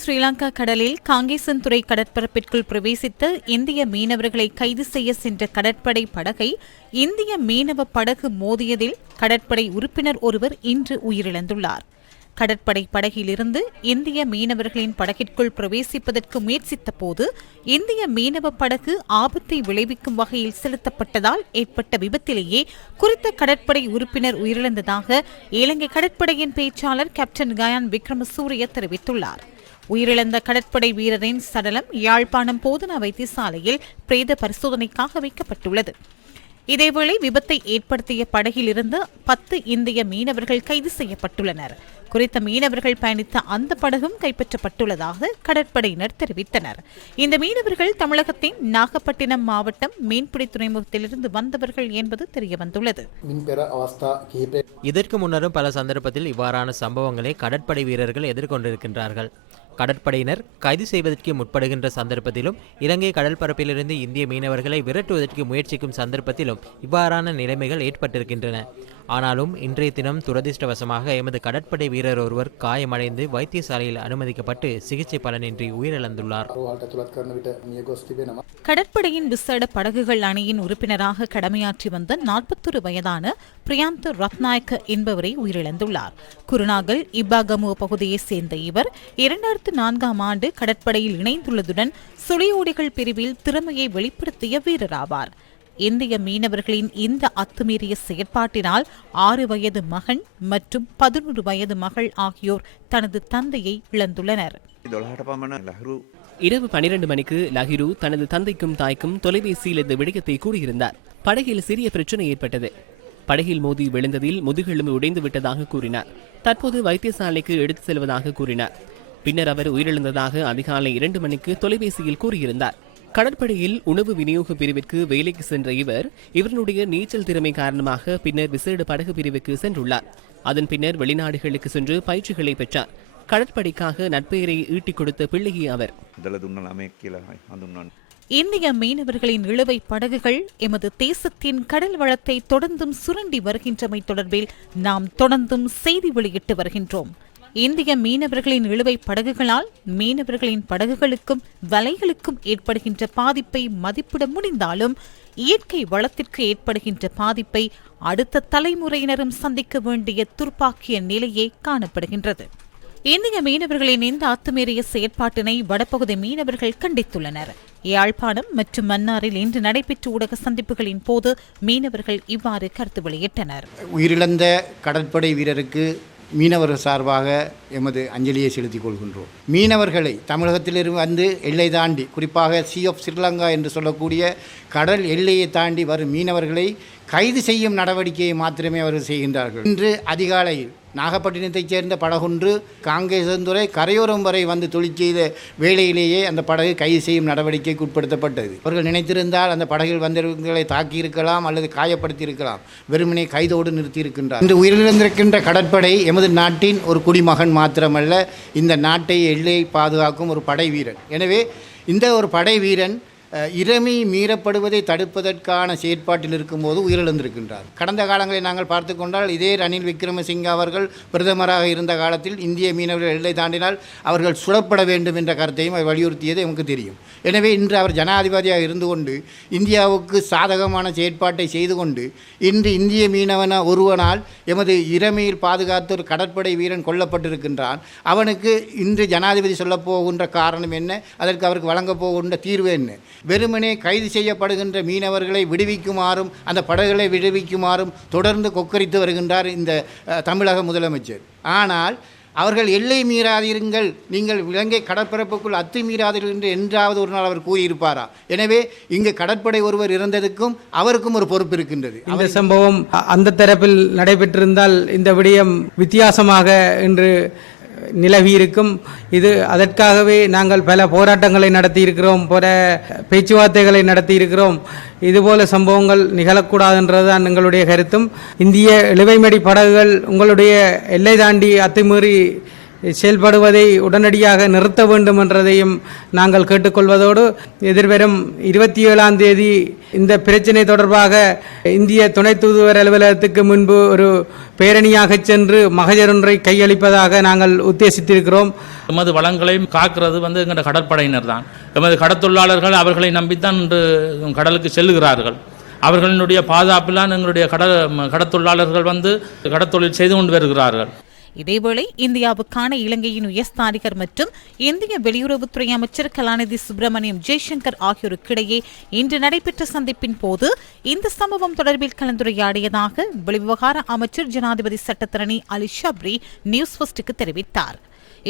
ஸ்ரீலங்கா கடலில் காங்கேசன்துறை கடற்பரப்பிற்குள் பிரவேசித்த இந்திய மீனவர்களை கைது செய்ய சென்ற கடற்படை படகை இந்திய மீனவ படகு மோதியதில் கடற்படை உறுப்பினர் ஒருவர் இன்று உயிரிழந்துள்ளார். கடற்படை படகிலிருந்து இந்திய மீனவர்களின் படகிற்குள் பிரவேசிப்பதற்கு முயற்சித்த போது இந்திய மீனவ படகு ஆபத்தை விளைவிக்கும் வகையில் செலுத்தப்பட்டதால் ஏற்பட்ட விபத்திலேயே குறித்த கடற்படை உறுப்பினர் உயிரிழந்ததாக இலங்கை கடற்படையின் பேச்சாளர் கேப்டன் கயான் விக்ரமசூரிய தெரிவித்துள்ளார். உயிரிழந்த கடற்படை வீரரின் சடலம் யாழ்ப்பாணம் போதனா வைத்தியசாலையில் பிரேத பரிசோதனைக்காக வைக்கப்பட்டுள்ளது. இதேவேளை விபத்தை ஏற்படுத்திய படகிலிருந்து பத்து இந்திய மீனவர்கள் கைது செய்யப்பட்டுள்ளனர். குறித்த மீனவர்கள் பயணித்த அந்த படகும் கைப்பற்றப்பட்டுள்ளதாக கடற்படையினர் தெரிவித்தனர். இந்த மீனவர்கள் தமிழகத்தின் நாகப்பட்டினம் மாவட்டம் மீன்பிடி துறைமுகத்திலிருந்து வந்தவர்கள் என்பது தெரியவந்துள்ளது. இதற்கு முன்னரும் பல சந்தர்ப்பத்தில் இவ்வாறான சம்பவங்களை கடற்படை வீரர்கள் எதிர்கொண்டிருக்கின்றார்கள். கடற்படையினர் கைது செய்வதற்கு முற்படுகின்ற சந்தர்ப்பத்திலும் இலங்கை கடல் பரப்பிலிருந்து இந்திய மீனவர்களை விரட்டுவதற்கு முயற்சிக்கும் சந்தர்ப்பத்திலும் இவ்வாறான நிலைமைகள் ஏற்பட்டிருக்கின்றன. ஆனாலும் இன்றைய தினம் துரதிருஷ்டவசமாக எமது கடற்படை வீரர் ஒருவர் காயமடைந்து வைத்தியசாலையில் அனுமதிக்கப்பட்டு சிகிச்சை பலனின்றி உயிரிழந்துள்ளார். கடற்படையின் விசேட படகுகள் அணியின் உறுப்பினராக கடமையாற்றி வந்த நாற்பத்தொரு வயதான பிரியாந்த் ரத்நாயக்க என்பவரை உயிரிழந்துள்ளார். குருநாகல் இப்பாகமு பகுதியைச் சேர்ந்த இவர் இரண்டாயிரத்து நான்காம் ஆண்டு கடற்படையில் இணைந்துள்ளதுடன் சுழியோடைகள் பிரிவில் திறமையை வெளிப்படுத்திய வீரராவார். இந்திய மீனவர்களின் இந்த அத்துமீறிய செயற்பாட்டினால் ஆறு வயது மகன் மற்றும் பதினொரு வயது மகள் ஆகியோர் தனது தந்தையை இழந்துள்ளனர். இரவு பனிரெண்டு மணிக்கு லஹிரு தனது தந்தைக்கும் தாய்க்கும் தொலைபேசியில் இந்த விடயத்தை கூறியிருந்தார். படகில் சிறிய பிரச்சனை ஏற்பட்டது. படகில் மோதி விழுந்ததில் முதுகெலும்பு உடைந்து விட்டதாக கூறினார். தற்போது வைத்தியசாலைக்கு எடுத்து செல்வதாக கூறினார். பின்னர் அவர் உயிரிழந்ததாக அதிகாலை இரண்டு மணிக்கு தொலைபேசியில் கூறியிருந்தார். கடற்படையில் உணவு விநியோக பிரிவிற்கு வேலைக்கு சென்ற இவர் இவருடைய நீச்சல் திறமை காரணமாக பின்னர் விசேட படகு பிரிவுக்கு சென்றுள்ளார். அதன் பின்னர் வெளிநாடுகளுக்கு சென்று பயிற்சிகளை பெற்றார். கடற்படைக்காக நட்பெயரை ஈட்டிக் கொடுத்த பிள்ளையே அவர். இந்திய மீனவர்களின் இழுவை படகுகள் எமது தேசத்தின் கடல் வளத்தை தொடர்ந்தும் சுரண்டி வருகின்றமை தொடர்பில் நாம் தொடர்ந்தும் செய்தி வெளியிட்டு வருகின்றோம். இந்திய மீனவர்களின் இழுவை படகுகளால் மீனவர்களின் படகுகளுக்கும் வலைகளுக்கும் ஏற்படுகின்ற பாதிப்பை மதிப்பிட முடிந்தாலும் இயற்கை வளத்திற்கு ஏற்படுகின்ற பாதிப்பை அடுத்த தலைமுறையினரும் சந்திக்க வேண்டிய துர்ப்பாக்கிய நிலையே காணப்படுகின்றது. இந்திய மீனவர்களின் இந்த அத்துமீறிய செயற்பாட்டினை வடபகுதி மீனவர்கள் கண்டித்துள்ளனர். யாழ்ப்பாணம் மற்றும் மன்னாரில் இன்று நடைபெற்ற ஊடக சந்திப்புகளின் போது மீனவர்கள் இவ்வாறு கருத்து வெளியிட்டனர். உயிரிழந்த கடற்படை வீரருக்கு மீனவர்கள் சார்பாக எமது அஞ்சலியை செலுத்திக் கொள்கின்றோம். மீனவர்களை தமிழகத்திலிருந்து வந்து எல்லை தாண்டி குறிப்பாக சி ஆஃப் ஸ்ரீலங்கா என்று சொல்லக்கூடிய கடல் எல்லையை தாண்டி வரும் மீனவர்களை கைது செய்யும் நடவடிக்கையை மாத்திரமே அவர்கள் செய்கின்றார்கள். இன்று அதிகாலையில் நாகப்பட்டினத்தைச் சேர்ந்த படகொன்று காங்கேசந்துறை கரையோரம் வரை வந்து தொழில் செய்த வேளையிலேயே அந்த படகு கைது செய்யும் நடவடிக்கைக்கு உட்படுத்தப்பட்டது. அவர்கள் நினைத்திருந்தால் அந்த படகில் வந்தவர்களை தாக்கியிருக்கலாம் அல்லது காயப்படுத்தியிருக்கலாம். வெறுமனே கைதோடு நிறுத்தியிருக்கின்றார். இன்று உயிரிழந்திருக்கின்ற கடற்படை எமது நாட்டின் ஒரு குடிமகன் மாத்திரமல்ல இந்த நாட்டை எல்லையை பாதுகாக்கும் ஒரு படை வீரன் எனவே இந்த ஒரு படை வீரன் இறைமை மீறப்படுவதை தடுப்பதற்கான செயற்பாட்டில் இருக்கும்போது உயிரிழந்திருக்கின்றார். கடந்த காலங்களில் நாங்கள் பார்த்து கொண்டால் இதே ரணில் விக்ரமசிங்க அவர்கள் பிரதமராக இருந்த காலத்தில் இந்திய மீனவர்கள் எல்லை தாண்டினால் அவர்கள் சுடப்பட வேண்டும் என்ற கருத்தையும் அவர் வலியுறுத்தியது நமக்கு தெரியும். எனவே இன்று அவர் ஜனாதிபதியாக இருந்து கொண்டு இந்தியாவுக்கு சாதகமான செயற்பாட்டை செய்து கொண்டு இன்று இந்திய மீனவன ஒருவனால் எமது இறைமையில் பாதுகாத்த ஒரு கடற்படை வீரன் கொல்லப்பட்டிருக்கின்றான். அவனுக்கு இன்று ஜனாதிபதி சொல்லப்போகின்ற காரணம் என்ன? அதற்கு அவருக்கு வழங்கப் போகின்ற தீர்வு என்ன? வெறுமனே கைது செய்யப்படுகின்ற மீனவர்களை விடுவிக்குமாறும் அந்த படகுகளை விடுவிக்குமாறும் தொடர்ந்து கொக்கரித்து வருகின்றார் இந்த தமிழக முதலமைச்சர். ஆனால் அவர்கள் எல்லை மீறாதீருங்கள் நீங்கள் இலங்கை கடற்பரப்புக்குள் அத்துமீறாதீர்கள் என்று என்றாவது ஒரு நாள் அவர் கூறியிருப்பாரா? எனவே இங்கு கடற்படை ஒருவர் இறந்ததுக்கும் அவருக்கும் ஒரு பொறுப்பு இருக்கின்றது. இந்த சம்பவம் அந்த தரப்பில் நடைபெற்றிருந்தால் இந்த விடயம் வித்தியாசமாக என்று நிலவியிருக்கும். இது அதற்காகவே நாங்கள் பல போராட்டங்களை நடத்தியிருக்கிறோம் பல பேச்சுவார்த்தைகளை நடத்தியிருக்கிறோம். இதுபோல சம்பவங்கள் நிகழக்கூடாதுன்றதுதான் எங்களுடைய கருத்தும். இந்திய இழுவைமடி படகுகள் உங்களுடைய எல்லை தாண்டி அத்துமீறி செயல்படுவதை உடனடியாக நிறுத்த வேண்டும் என்றதையும் நாங்கள் கேட்டுக்கொள்வதோடு எதிர்வரும் இருபத்தி ஏழாம் தேதி இந்த பிரச்சினை தொடர்பாக இந்திய துணை தூதுவர் அலுவலகத்துக்கு முன்பு ஒரு பேரணியாக சென்று மகஜரொன்றை கையளிப்பதாக நாங்கள் உத்தேசித்திருக்கிறோம். எமது வளங்களையும் காக்கிறது வந்து எங்களோட கடற்படையினர் தான். எமது கடற்தொழிலாளர்கள் அவர்களை நம்பித்தான் இன்று கடலுக்கு செல்லுகிறார்கள். அவர்களினுடைய பாதுகாப்பிலான் எங்களுடைய கட கடத்தொழிலாளர்கள் வந்து கடற்தொழில் செய்து கொண்டு வருகிறார்கள். இதேவேளை இந்தியாவுக்கான இலங்கையின் உயர்ஸ்தானிகர் மற்றும் இந்திய வெளியுறவுத்துறை அமைச்சர் கலாநிதி சுப்பிரமணியம் ஜெய்சங்கர் ஆகியோருக்கிடையே இன்று நடைபெற்ற சந்திப்பின் போது இந்த சம்பவம் தொடர்பில் கலந்துரையாடியதாக வெளிவிவகார அமைச்சர் ஜனாதிபதி சட்டத்தரணி அலி ஷப்ரி நியூஸ் ஃபர்ஸ்டுக்கு தெரிவித்தார்.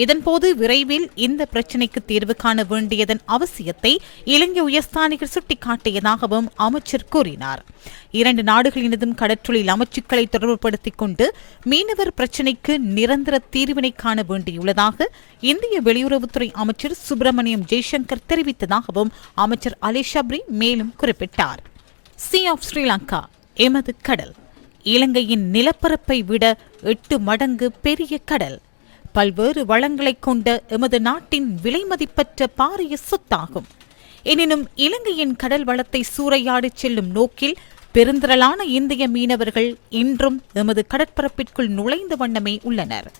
இதன்போது விரைவில் இந்த பிரச்சினைக்கு தீர்வு காண வேண்டியதன் அவசியத்தை இலங்கை உயர்ஸ்தானிகர் சுட்டிக்காட்டியதாகவும் அமைச்சர் கூறினார். இரண்டு நாடுகளினதும் கடற்றொழில் அமைச்சுக்களை தொடர்புபடுத்திக் கொண்டு மீனவர் பிரச்சினைக்கு நிரந்தர தீர்வினை காண வேண்டியுள்ளதாக இந்திய வெளியுறவுத்துறை அமைச்சர் சுப்பிரமணியம் ஜெய்சங்கர் தெரிவித்ததாகவும் அமைச்சர் அலி ஷப்ரி மேலும் குறிப்பிட்டார். சி ஆஃப் ஸ்ரீலங்கா எமது கடல். இலங்கையின் நிலப்பரப்பை விட எட்டு மடங்கு பெரிய கடல். பல்வேறு வளங்களைக் கொண்ட எமது நாட்டின் விலைமதிப்பற்ற பாரிய சொத்தாகும். எனினும் இலங்கையின் கடல் வளத்தை சூறையாடிச் செல்லும் நோக்கில் பெருந்திரளான இந்திய மீனவர்கள் இன்றும் எமது கடற்பரப்பிற்குள் நுழைந்த வண்ணமே உள்ளனர்.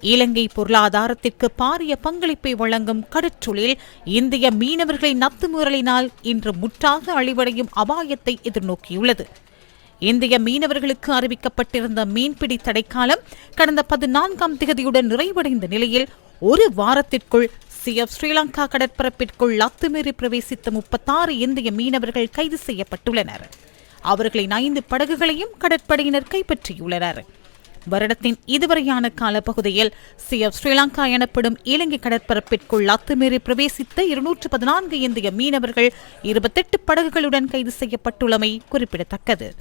இலங்கை பொருளாதாரத்திற்கு பாரிய பங்களிப்பை வழங்கும் கடற்றொழில் இந்திய மீனவர்களின் அத்துமீறலினால் இன்று முற்றாக அழிவடையும் அபாயத்தை எதிர்நோக்கியுள்ளது. இந்திய மீனவர்களுக்கு அறிவிக்கப்பட்டிருந்த மீன்பிடி தடைக்காலம் கடந்த பதினான்காம் திகதியுடன் நிறைவடைந்த நிலையில் ஒரு வாரத்திற்குள் சிஎஃப் ஸ்ரீலங்கா கடற்பரப்பிற்குள் அத்துமீறி பிரவேசித்த முப்பத்தாறு இந்திய மீனவர்கள் கைது செய்யப்பட்டுள்ளனர். அவர்களின் ஐந்து படகுகளையும் கடற்படையினர் கைப்பற்றியுள்ளனர். வருடத்தின் இதுவரையான காலப்பகுதியில் சிஎஃப் ஸ்ரீலங்கா எனப்படும் இலங்கை கடற்பரப்பிற்குள் அத்துமீறி பிரவேசித்த இருநூற்று பதினான்கு இந்திய மீனவர்கள் இருபத்தெட்டு படகுகளுடன் கைது செய்யப்பட்டுள்ளமை குறிப்பிடத்தக்கது.